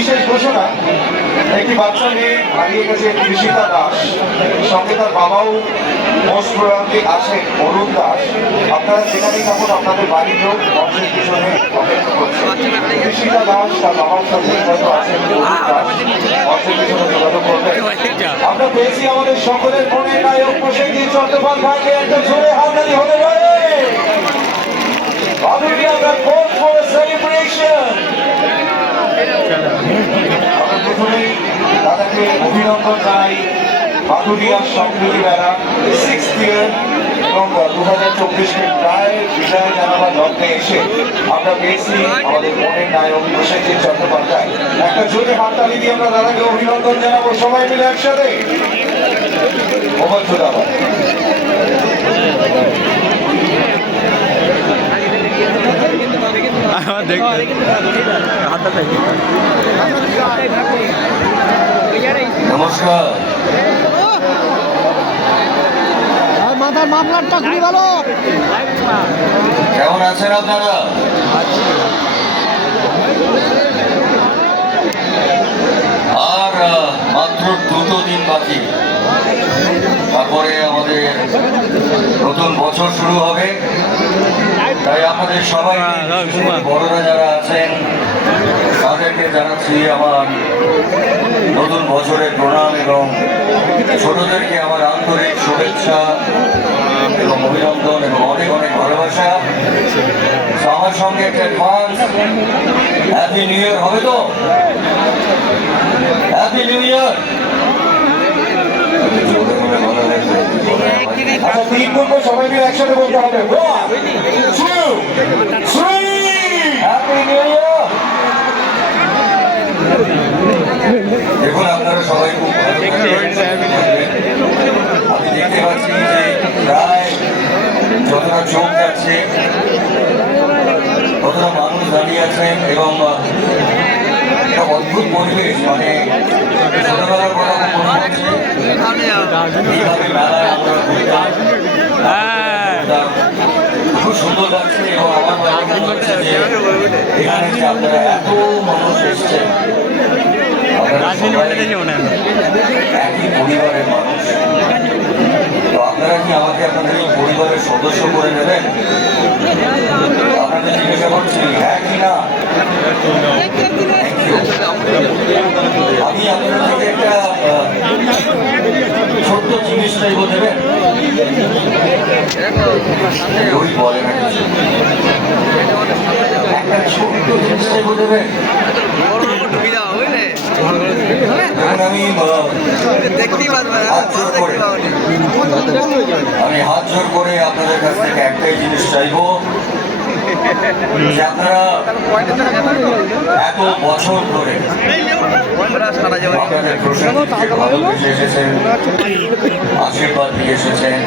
বিশেষ ঘোষণা, একটি বাচ্চা মেয়ে হারিয়ে গেছে ঋষিতা দাস, সঙ্গে তার বাবাও মোস্ট প্রবাবলি আছেন অরুণ দাস। আপনারা যেখানেই থাকুন আপনাদের বাড়ির লোক মঞ্চের পিছনে অপেক্ষা করছে। ঋষিতা দাস তার বাবার সাথে হয়তো আছেন অরুণ দাস, মঞ্চের পিছনে যোগাযোগ করবেন। আমরা পেয়েছি আমাদের সকলের মনের নায়ক প্রসেনজিৎ চট্টোপাধ্যায়কে। একটা জোরে হাততালি হতে পারে। আমরা প্রথমেই দাদাকে অভিনন্দন জানাই। বাদুড়িয়ার সম্প্রীতি মেলা 6th ইয়ার এবং 2024কে প্রায় বিদায় জানাবার লগ্নে এসে আমরা পেয়েছি আমাদের মনের নায়ক প্রসেনজিৎ চট্টোপাধ্যায়। একটা জোরে হাততালি দিয়ে আমরা দাদাকে অভিনন্দন জানাবো সবাই মিলে একসাথে। মোবাইল নমস্কার। মাথার মামলারটা খুবই ভালো। কেমন আছেন আপনারা? আর মাত্র 2 দিন বাকি, তারপরে আমাদের নতুন বছর শুরু হবে। তাই আমাদের সবাই বড়রা যারা আছেন তাদেরকে জানাচ্ছি আমার নতুন বছরের প্রণাম এবং ছোটদেরকে আমার আন্তরিক শুভেচ্ছা এবং অভিনন্দন এবং অনেক অনেক ভালোবাসা। আমার সঙ্গে একটা অ্যাডভান্স হ্যাপি নিউ ইয়ার হবে তো? Happy new year. সবাই মিলে একসাথে বলতে হবে। দেখুন আপনারা সবাই খুব ভালো আমি দেখতে পাচ্ছি যে প্রায় যতটা চোখ যাচ্ছে ততটা মানুষ দাঁড়িয়ে আছেন এবং একটা অদ্ভুত পরিবেশ। মানে ছোটবেলার কথা মনে হচ্ছে এইভাবে মেলায় আমরা খুব সুন্দর লাগছে এবং আমার মনে হচ্ছে যে এখানে যে আপনারা এত মানুষ এসছেন একই পরিবারের মানুষ। তো আপনারা কি আমাকে আপনাদের এই পরিবারের সদস্য করে নেবেন? আপনাদের জিজ্ঞাসা করছি হ্যাঁ কি না? আমি আপনাদের থেকে একটা ছোট্ট জিনিস চাইবো, দেবেন? ওই বলে না কিছু, একটা ছোট্ট জিনিস চাইবো, দেবেন? আমি হাত জোর করে আপনাদের কাছ থেকে একটাই জিনিস চাইবো, যে আপনারা এত বছর ধরে আপনাদের প্রসেনজিৎকে ভালোবেসে এসেছেন, আশীর্বাদ দিয়ে এসেছেন।